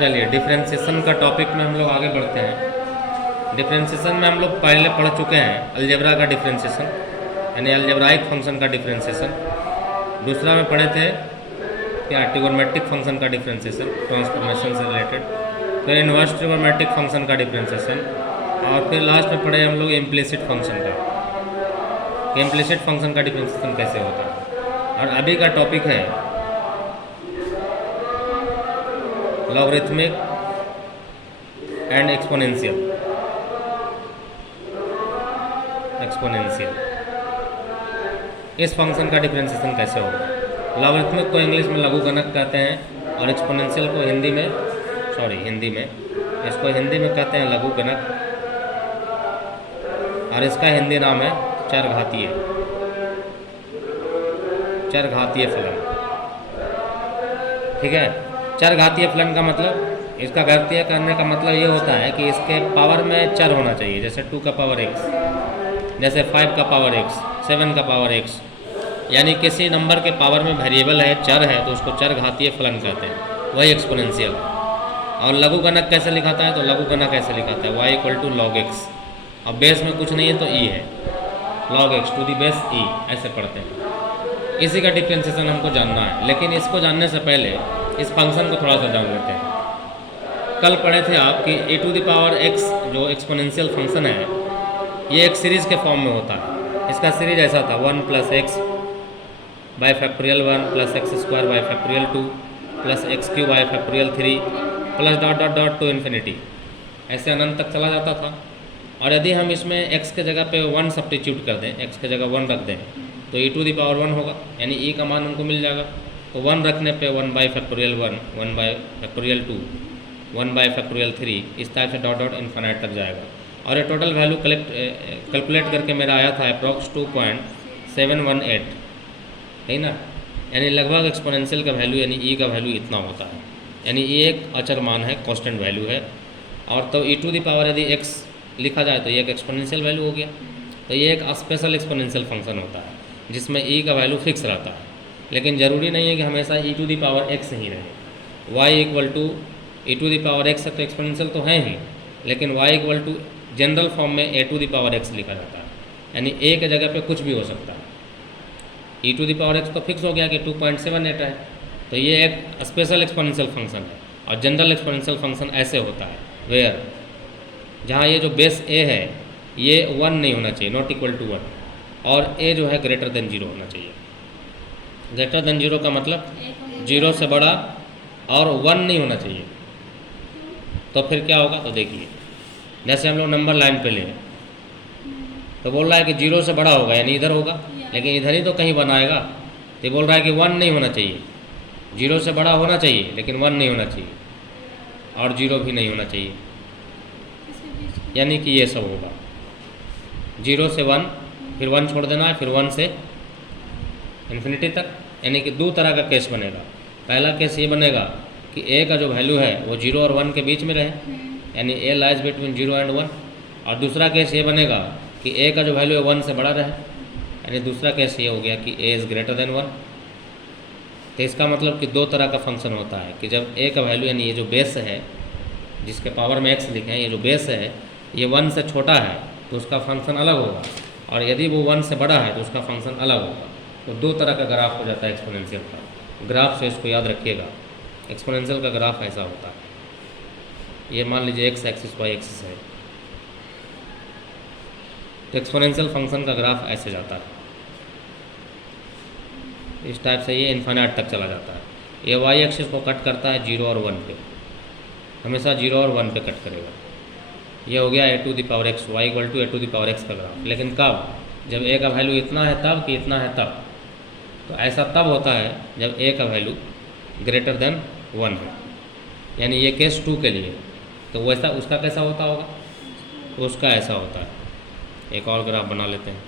चलिए डिफरेंशिएशन का टॉपिक में हम लोग आगे बढ़ते हैं। डिफरेंशिएशन में हम लोग पहले पढ़ चुके हैं अलजेब्रा का डिफरेंशिएशन, यानी अलजेब्राइक फंक्शन का डिफरेंशिएशन। दूसरा में पढ़े थे क्या, ट्रिगोनोमेट्रिक फंक्शन का डिफरेंशिएशन ट्रांसफॉर्मेशन से रिलेटेड, फिर इन्वर्स ट्रिगोनोमेट्रिक फंक्शन का डिफरेंशिएशन, और फिर लास्ट में पढ़े हम लोग इम्प्लिसिट फंक्शन का, कि इम्प्लिसिट फंक्शन का डिफरेंशिएशन कैसे होता है। और अभी का टॉपिक है लॉगरिथमिक एंड एक्सपोनेंशियल। इस फंक्शन का डिफरेंशिएशन कैसे होगा। लॉगरिथमिक को इंग्लिश में लघुगणक कहते हैं और एक्सपोनेंशियल को हिंदी में इसको हिंदी में कहते हैं लघुगणक, और इसका हिंदी नाम है चरघातीय फलन। ठीक है, चरघातीय फलन का मतलब, इसका घातीय करने का मतलब ये होता है कि इसके पावर में चर होना चाहिए, जैसे 2 का पावर x, जैसे 5 का पावर x, 7 का पावर x, यानी किसी नंबर के पावर में वेरिएबल है, चर है, तो उसको चरघातीय फलन कहते हैं, वही एक्सपोनेंशियल। और लघुगणक कैसे लिखाता है, तो लघुगणक कैसे लिखाता है, y = log x, अब बेस में कुछ नहीं है तो e है, log x to the base e, ऐसे पढ़ते हैं। इसी का डिफरेंशिएशन हमको जानना है, लेकिन इसको जानने से पहले इस फंक्शन को थोड़ा सा जान लेते हैं। कल पढ़े थे आप कि e⁻x जो एक्सपोनेंशियल फंक्शन है, ये एक सीरीज़ के फॉर्म में होता है। इसका सीरीज ऐसा था 1 + x by factorial 1 + x² by factorial 2 + x³ by factorial 3 + ... to infinity, ऐसे अनंत तक चला जाता था। और यदि हम इसमें x के जगह पे 1 सब्स्टिट्यूट कर दें, x के जगह 1 रख दें, तो e⁻1 होगा, यानी e का मान हमको मिल जाएगा। तो 1 रखने पे 1 bye factorial 1, 1 bye factorial 2, 1 bye factorial 3, इस टाइप से ... इन्फिनिट तक जाएगा। और ये टोटल वैल्यू कैलकुलेट करके मेरा आया था अप्रॉक्स 2.718, है ना, यानी लगभग एक्सपोनेंशियल का वैल्यू यानी e का वैल्यू इतना होता है, यानी ये एक अचर मान है, कांस्टेंट वैल्यू है। और तो e⁻ यदि x लिखा जाए तो ये एक एक्सपोनेंशियल वैल्यू हो गया। तो ये एक स्पेशल एक्सपोनेंशियल फंक्शन होता है जिसमें e का वैल्यू फिक्स रहता है, लेकिन ज़रूरी नहीं है कि हमेशा e⁻x ही रहे। y = e⁻x तो एक्सपोनेंशियल तो है ही, लेकिन y = जनरल फॉर्म में a⁻x लिखा जाता है, यानी a के जगह पे कुछ भी हो सकता है। e⁻x तो फिक्स हो गया कि 2.78 है, तो ये एक स्पेशल एक्सपोनेंशियल फंक्शन है। और जनरल एक्सपोनेंशियल फंक्शन ऐसे होता है वेयर जहाँ ये जो बेस a है ये 1 नहीं होना चाहिए, नॉट इक्वल टू 1, और a जो है >0 होना चाहिए। >0 का मतलब 0 से बड़ा और 1 नहीं होना चाहिए। तो फिर क्या होगा, तो देखिए जैसे हम लोग नंबर लाइन पे ले, तो बोल रहा है कि 0 से बड़ा होगा, यानी इधर होगा, लेकिन इधर ही तो कहीं बनाएगा। तो ये बोल रहा है कि 1 नहीं होना चाहिए, 0 से बड़ा होना चाहिए लेकिन 1 नहीं होना चाहिए, और 0 भी नहीं होना चाहिए, यानी कि ये सब होगा 0 से 1, फिर 1 छोड़ देना है, फिर 1 से इन्फिनिटी तक, यानी कि 2 तरह का केस बनेगा। पहला केस ये बनेगा कि a का जो वैल्यू है वो 0 और 1 के बीच में रहे, यानी a लाइज बिटवीन 0 एंड 1। और दूसरा केस ये बनेगा कि a का जो वैल्यू है 1 से बड़ा रहे, यानी दूसरा केस ये हो गया कि a इज़ > 1। तो इसका मतलब कि 2 तरह का फंक्शन होता है कि जब a का वैल्यू, यानी ये जो बेस है जिसके पावर में x लिखे हैं, ये जो बेस है ये 1 से छोटा है तो उसका फंक्शन अलग होगा, और यदि वो 1 से बड़ा है तो उसका फंक्शन अलग होगा। तो 2 तरह का ग्राफ हो जाता है एक्सपोनेंशियल का। ग्राफ से इसको याद रखिएगा, एक्सपोनेंशियल का ग्राफ ऐसा होता है। ये मान लीजिए x एक्सिस y एक्सिस है, तो एक्सपोनेंशियल फंक्शन का ग्राफ ऐसे जाता है, इस टाइप से ये इन्फिनिट तक चला जाता है। ये y एक्सिस को कट करता है 0 और 1 पे, हमेशा 0 और 1 पे कट करेगा। ये हो गया a⁻x, y = a⁻x का ग्राफ। लेकिन कब, जब a का वैल्यू इतना है तब कि इतना है तब। तो ऐसा तब होता है जब a का वैल्यू >1 है, यानी ये केस 2 के लिए। तो वैसा उसका कैसा होता होगा, तो उसका ऐसा होता है। एक और ग्राफ बना लेते हैं।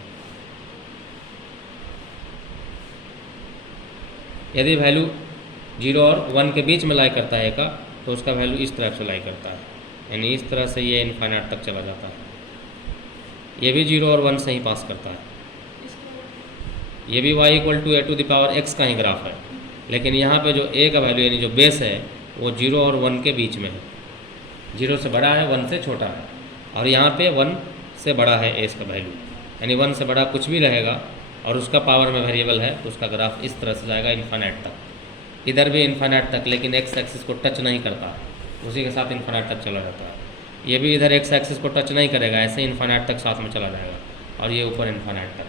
यदि वैल्यू 0 और 1 के बीच में लाई करता है का, तो उसका वैल्यू इस तरह से लाई करता है, यानी इस तरह से ये इन्फिनिट तक चला जाता है। ये भी 0 और 1 से ही पास करता है। ये भी y = a⁻x का ही ग्राफ है, लेकिन यहाँ पे जो a का वैल्यू यानी जो बेस है वो 0 और 1 के बीच में है, 0 से बड़ा है 1 से छोटा है, और यहाँ पे 1 से बड़ा है ए इसका वैल्यू, यानी 1 से बड़ा कुछ भी रहेगा और उसका पावर में वेरिएबल है तो उसका ग्राफ इस तरह से जाएगा इन्फाइनाइट तक, इधर भी इन्फाइनाइट तक, लेकिन एक्स एक्सिस को टच नहीं करता, उसी के साथ इन्फाइनाइट तक चला जाता है। ये भी इधर एक्स एक्सिस को टच नहीं करेगा, ऐसे ही इन्फाइनाइट तक साथ में चला जाएगा, और ये ऊपर इन्फाइनाइट तक।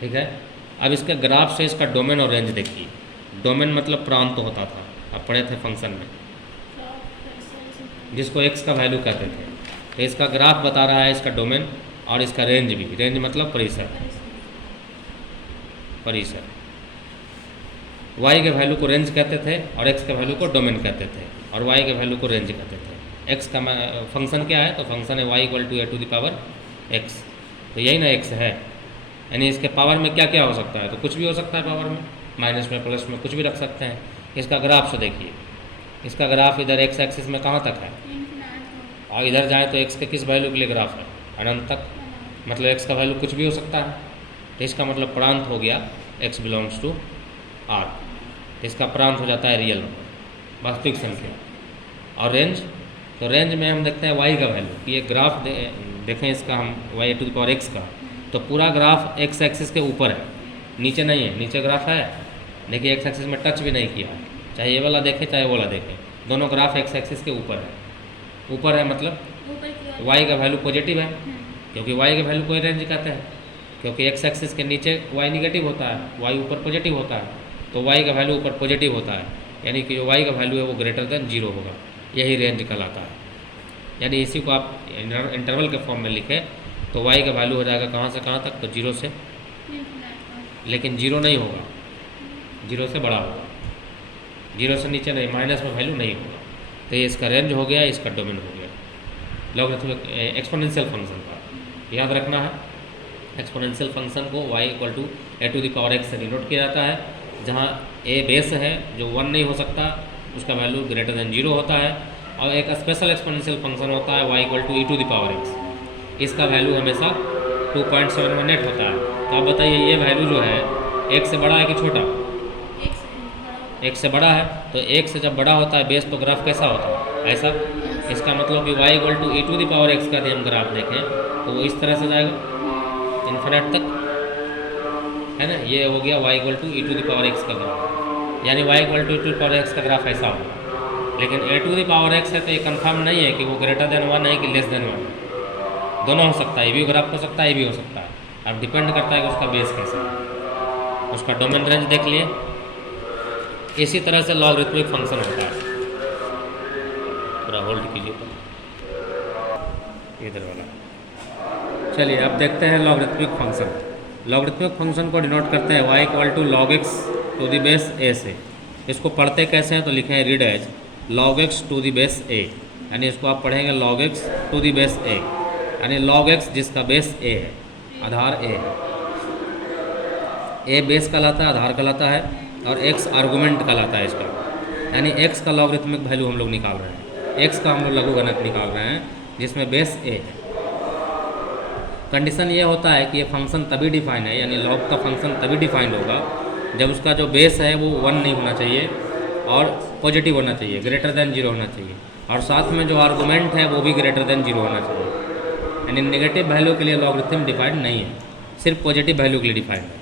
ठीक है, अब इसके ग्राफ से इसका डोमेन और रेंज देखिए। डोमेन मतलब प्रांत होता था, अब पढ़े थे फंक्शन में, जिसको एक्स का वैल्यू कहते थे। तो इसका ग्राफ बता रहा है इसका डोमेन और इसका रेंज भी। रेंज मतलब परिसर, परिसर। y के वैल्यू को रेंज कहते थे और x के वैल्यू को डोमेन कहते थे, और y के वैल्यू को रेंज कहते थे। x का फंक्शन क्या है, तो फंक्शन है y equal to A to the power x, तो यही ना x है, यानी इसके पावर में क्या क्या हो सकता है, तो कुछ भी हो सकता है पावर में, माइनस में प्लस में कुछ भी रख सकते हैं। इसका ग्राफ से देखिए, इसका ग्राफ इधर x एक्सिस में कहाँ तक है, और इधर जाए तो x के किस वैल्यू के लिए ग्राफ है, अनंत तक, मतलब x का वैल्यू कुछ भी हो सकता है। तो इसका मतलब प्रांत हो गया x बिलोंग्स टू R, इसका प्रांत हो जाता है रियल नंबर, वास्तविक संख्या। और रेंज, तो रेंज में हम देखते हैं y का वैल्यू, कि ये ग्राफ देखें इसका हम y to the power x का, तो पूरा ग्राफ x एक्सिस के ऊपर है, नीचे नहीं है। नीचे ग्राफ है, देखिए x एक्सिस में टच भी नहीं किया, चाहे ये वाला देखें चाहे वो वाला देखें, दोनों ग्राफ x एक्सिस के ऊपर है। ऊपर है मतलब y का वैल्यू पॉजिटिव है, क्योंकि y के वैल्यू को रेंज कहते हैं, क्योंकि x एक्सिस के नीचे y निगेटिव होता है, y ऊपर पॉजिटिव होता है, तो y का वैल्यू ऊपर पॉजिटिव होता है, यानी कि जो y का वैल्यू है वो ग्रेटर देन 0 होगा, यही रेंज कहलाता है। यानी इसी को आप इंटरवल के फॉर्म में लिखें तो y का वैल्यू हो जाएगा कहाँ से कहाँ तक, तो 0 से, लेकिन 0 नहीं होगा, 0 से बड़ा होगा, 0 से नीचे नहीं, माइनस में वैल्यू नहीं होगा। तो ये इसका रेंज हो गया, इसका डोमेन हो गया। लॉगरिथमिक एक्सपोनेंशियल फंक्शन का याद रखना है, एक्सपोनेंशियल फंक्शन को y equal to A to the power x से डिनोट किया जाता है, जहाँ a बेस है जो 1 नहीं हो सकता, उसका वैल्यू ग्रेटर देन 0 होता है, और एक स्पेशल एक्सपोनेंशियल फंक्शन होता है y equal to E to the power x, इसका वैल्यू हमेशा 2.718 होता है। तो आप बताइए ये वैल्यू जो है एक से बड़ा है कि छोटा, एक से बड़ा है, तो एक से जब बड़ा होता है बेस तो ग्राफ कैसा होता है, ऐसा। इसका मतलब कि y equal to E to the power x का यदि हम ग्राफ देखें तो वो इस तरह से जाएगा इन्फिनिट तक, है ना। ये हो गया y equal to E to the power x का ग्राफ, यानी y equal to E to the power x का ग्राफ ऐसा होगा। लेकिन A to the power x है तो ये कंफर्म नहीं है कि वो ग्रेटर देन 1 है कि लेस देन 1, दोनों हो सकता है, ये भी ग्राफ हो सकता है, ये भी हो सकता है। अब डिपेंड करता है कि उसका बेस कैसा है, उसका डोमेन रेंज देख लिए। इसी तरह से लॉगरिथमिक फंक्शन होता है, पूरा होल्ड कीजिए तो इधर वाला। चलिए अब देखते हैं लॉगरिथमिक फंक्शन। लॉगरिथमिक फंक्शन को डिनोट करते हैं y equal to log x to the base a से। इसको पढ़ते कैसे हैं, तो लिखे हैं read as log x to the base a, यानी इसको आप पढ़ेंगे log x to the base a, यानी log x जिसका बेस a है, आधार a है। a बेस कहलाता है, आधार कहलाता है, और x आर्गूमेंट कहलाता है इसका, यानी x का लॉगरिथमिक वैल्यू हम लोग निकाल रहे हैं, x का हम लोग लघुगणक निकाल रहे हैं जिसमें बेस a है। कंडीशन ये होता है कि ये फंक्शन तभी डिफाइन है, यानी लॉग का फंक्शन तभी डिफाइंड होगा जब उसका जो बेस है वो 1 नहीं होना चाहिए और पॉजिटिव होना चाहिए, ग्रेटर देन 0 होना चाहिए, और साथ में जो आर्गूमेंट है वो भी ग्रेटर देन 0 होना चाहिए। यानी नेगेटिव वैल्यू के लिए लॉगरिथम डिफाइंड नहीं है, सिर्फ पॉजिटिव वैल्यू के लिए डिफाइंड है।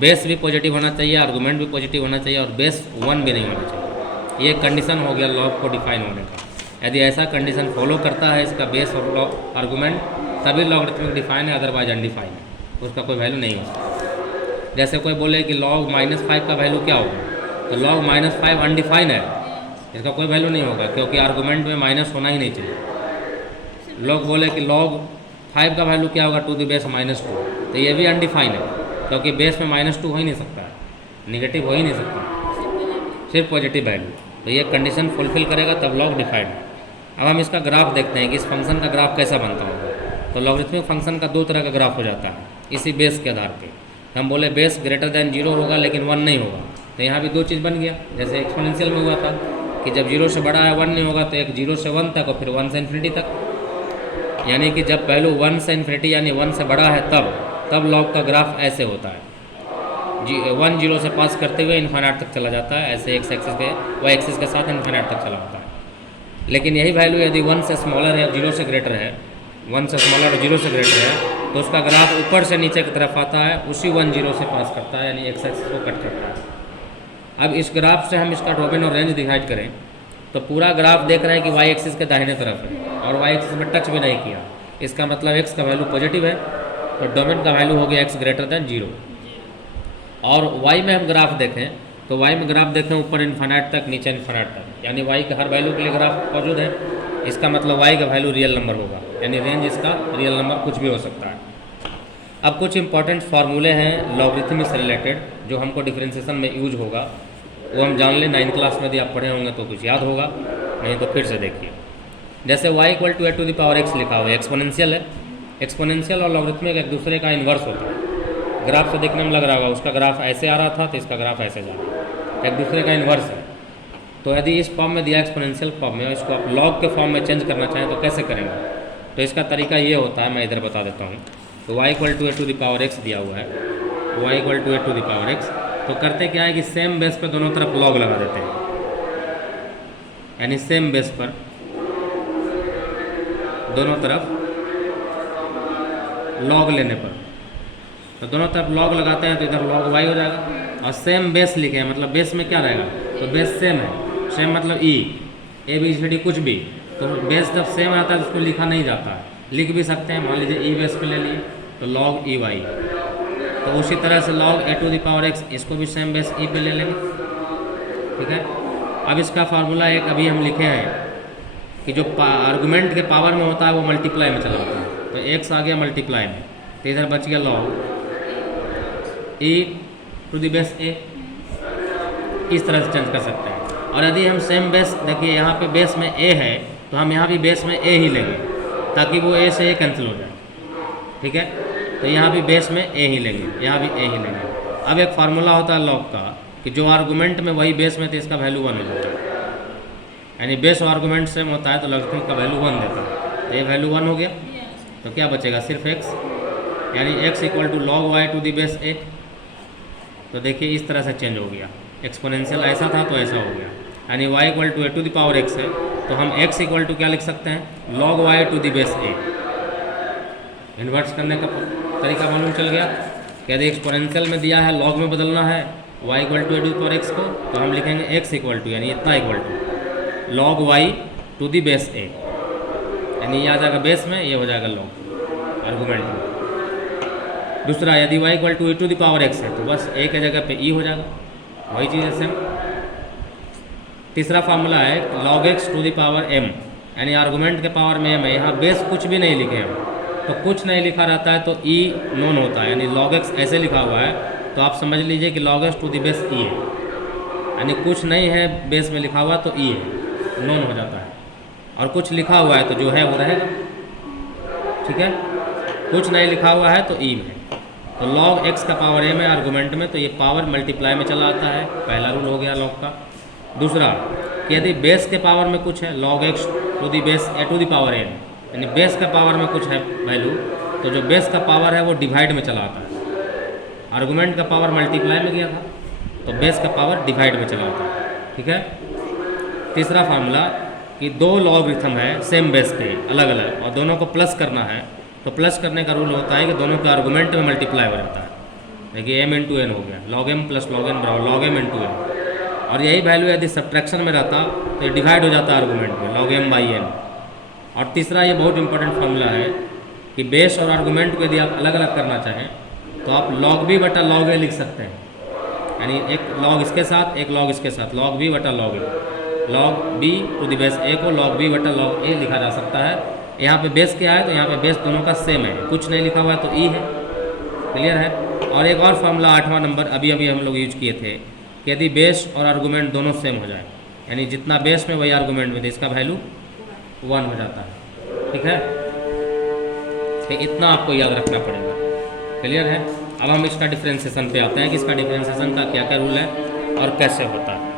बेस भी पॉजिटिव होना चाहिए, आर्गूमेंट भी पॉजिटिव होना चाहिए, और बेस 1 भी नहीं होना चाहिए। ये कंडीशन हो गया लॉग को डिफाइन होने का। यदि ऐसा कंडीशन फॉलो करता है इसका बेस और आर्गूमेंट, तभी लॉगरिथमिक डिफाइन है, अदरवाइज अनडिफाइन है, उसका कोई वैल्यू नहीं हो सकता। जैसे कोई बोले कि log -5 का वैल्यू क्या होगा, तो log -5 अनडिफाइन है, इसका कोई वैल्यू नहीं होगा, क्योंकि आर्गूमेंट में माइनस होना ही नहीं चाहिए। लोग बोले कि log 5 का वैल्यू क्या होगा, टू द बेस -2, तो ये भी अनडिफाइन है, क्योंकि बेस में -2 हो ही नहीं सकता, निगेटिव हो ही नहीं सकता, सिर्फ पॉजिटिव वैल्यू। तो ये कंडीशन फुलफिल करेगा तब log डिफाइंड है। अब हम इसका ग्राफ देखते हैं कि इस फंक्शन का ग्राफ कैसा बनता होगा। तो लॉगरिथमिक फंक्शन का 2 तरह का ग्राफ हो जाता है इसी बेस के आधार पे। हम बोले बेस ग्रेटर देन 0 होगा लेकिन 1 नहीं होगा, तो यहाँ भी 2 चीज़ बन गया, जैसे एक्सपोनेंशियल में हुआ था कि जब 0 से बड़ा है 1 नहीं होगा, तो एक 0 से 1 तक और फिर 1 से इन्फिनिटी तक, यानी कि जब वैल्यू 1 से इन्फिनिटी यानी 1 से बड़ा है तब लॉग का ग्राफ ऐसे होता है। 1 0 से पास करते हुए इन्फाइनाइट तक चला जाता है, ऐसे एक्स एक्सिस के वाई एक्सिस के साथ इन्फाइनाइट तक चला जाता है। लेकिन यही वैल्यू यदि 1 से स्मॉलर है, 0 से ग्रेटर है, 1 से स्मॉलर और 0 से ग्रेटर है, तो उसका ग्राफ ऊपर से नीचे की तरफ आता है, उसी 1 0 से पास करता है, यानी एक्स एक्सिस को कट करता है। अब इस ग्राफ से हम इसका डोमेन और रेंज डिसाइड करें तो पूरा ग्राफ देख रहे हैं कि वाई एक्सिस के दाहिने तरफ है और वाई एक्सिस में टच भी नहीं किया, इसका मतलब एक्स का वैल्यू पॉजिटिव है, तो डोमेन का वैल्यू हो गया एक्स ग्रेटर देन 0। और वाई में हम ग्राफ देखें तो वाई में ग्राफ देखें ऊपर इन्फाइनाइट तक, नीचे इन्फाइनाइट तक, यानी वाई के हर वैल्यू के लिए ग्राफ मौजूद है, इसका मतलब वाई का वैल्यू रियल नंबर होगा, यानी रेंज इसका रियल नंबर कुछ भी हो सकता है। अब कुछ इंपॉर्टेंट फार्मूले हैं लॉगरिथम से रिलेटेड जो हमको डिफरेंशिएशन में यूज होगा, वो हम जान लें। 9th क्लास में यदि आप पढ़े होंगे तो कुछ याद होगा, नहीं तो फिर से देखिए। जैसे y = a⁴x लिखा हुआ है, एक्सपोनेंशियल है। एक्सपोनेंशियल और लॉगरिथमिक एक दूसरे का इन्वर्स होता है। ग्राफ से देखने में लग रहा होगा उसका ग्राफ ऐसे आ रहा था तो इसका ग्राफ ऐसे जा रहा है, एक दूसरे का इन्वर्स है। तो यदि इस फॉर्म में दिया एक्सपोनेंशियल फॉर्म में और इसको आप लॉग के फॉर्म में चेंज करना चाहें तो कैसे करेंगे? तो इसका तरीका ये होता है, मैं इधर बता देता हूँ। तो y = a⁴x दिया हुआ है, y = a⁴x, तो करते क्या है कि सेम बेस पर दोनों तरफ लॉग लगा देते हैं, यानी सेम बेस पर दोनों तरफ लॉग लेने पर, तो दोनों तरफ लॉग लगाते हैं तो इधर log y हो जाएगा। और सेम बेस लिखे हैं, मतलब बेस में क्या रहेगा, तो बेस सेम है, सेम मतलब e a b c d कुछ भी, तो बेस जब सेम आता है तो उसको लिखा नहीं जाता है, लिख भी सकते हैं। मान लीजिए e बेस पे ले लिए तो log e y, तो उसी तरह से log a⁴x इसको भी सेम बेस e पे ले लेंगे, ठीक है। अब इसका फार्मूला एक अभी हम लिखे हैं कि जो आर्गुमेंट के पावर में होता है वो मल्टीप्लाई में चला जाता है, तो x आ गया मल्टीप्लाई में, तो इधर बच गया log e⁴a, इस तरह से चेंज कर सकते हैं। और यदि हम सेम बेस, देखिए यहाँ पे बेस में a है तो हम यहाँ भी बेस में a ही लेंगे ताकि वो a से a कैंसिल हो जाए, ठीक है। तो यहाँ भी बेस में a ही लेंगे, यहाँ भी a ही लेंगे। अब एक फार्मूला होता है log का कि जो आर्गुमेंट में वही बेस में तो इसका वैल्यू 1 हो जाता है, यानी बेस और आर्गुमेंट सेम होता है तो लॉगरिथम का वैल्यू 1 देता है, तो ये वैल्यू 1 हो गया। तो क्या बचेगा, सिर्फ x, यानी x = log y⁴ a। तो देखिए इस तरह से चेंज हो गया, एक्सपोनेंशियल ऐसा था तो ऐसा हो गया, यानी y = a⁴x है तो हम x = क्या लिख सकते हैं, log y⁴ a। इन्वर्स करने का तरीका मालूम चल गया। यदि एक्सपोनेंशियल में दिया है log में बदलना है y = a⁴x को, तो हम लिखेंगे x = यानी इतना equal to log y⁴ a, यानी ये आ जाएगा बेस में, ये हो जाएगा log आर्गुमेंट में। दूसरा, यदि y = e⁴x है तो बस a के जगह पे e हो जाएगा, वही चीज़ है सेम। तीसरा फार्मूला है log x⁴m, यानी आर्गुमेंट के पावर में m है, यहाँ बेस कुछ भी नहीं लिखे हैं, तो कुछ नहीं लिखा रहता है तो e नॉन होता है, यानी log x ऐसे लिखा हुआ है तो आप समझ लीजिए कि log x⁴ e है, यानी कुछ नहीं है बेस में लिखा हुआ तो e है, नॉन हो जाता है। और कुछ लिखा हुआ है तो जो है वो रहेगा, ठीक है। कुछ नहीं लिखा हुआ है तो e में, तो log x का पावर m है आर्गुमेंट में, तो ये पावर मल्टीप्लाई में चला आता है, पहला रूल हो गया log का। दूसरा, कि यदि बेस के पावर में कुछ है, log x⁴ a⁴n, यानी बेस का पावर में कुछ है वैल्यू, तो जो बेस का पावर है वो डिवाइड में चला आता है। आर्गुमेंट का पावर मल्टीप्लाई में गया था तो बेस का पावर डिवाइड में चला आता है, ठीक है। तीसरा फार्मूला कि दो लॉगरिथम है सेम बेस पे अलग अलग और दोनों को प्लस करना है, तो प्लस करने का रूल होता है कि दोनों के आर्गुमेंट में मल्टीप्लाई हो जाता है। देखिए m × n हो गया, log m + log n = log m × n, और यही वैल्यू यदि सब्ट्रैक्शन में रहता तो ये डिवाइड हो जाता आर्गुमेंट में, log m/n। और तीसरा, ये बहुत इंपॉर्टेंट फार्मूला है कि बेस और आर्गुमेंट को यदि आप अलग अलग करना चाहें तो आप log b / log a लिख सकते हैं, यानी एक log इसके साथ एक log इसके साथ, log b / log a, log b⁴ a को log b / log a लिखा जा सकता है। यहाँ पे बेस क्या है, तो यहाँ पे बेस दोनों का सेम है, कुछ नहीं लिखा हुआ है तो e है, क्लियर है। और एक और फार्मूला 8वां नंबर अभी हम लोग यूज किए थे कि यदि बेस और आर्गुमेंट दोनों सेम हो जाए, यानी जितना बेस में वही आर्गुमेंट में, तो इसका वैल्यू 1 हो जाता है, ठीक है। तो इतना आपको याद रखना पड़ेगा, क्लियर है। अब हम इसका डिफरेंशिएशन पे आते हैं कि इसका डिफरेंशिएशन का क्या क्या रूल है और कैसे होता है।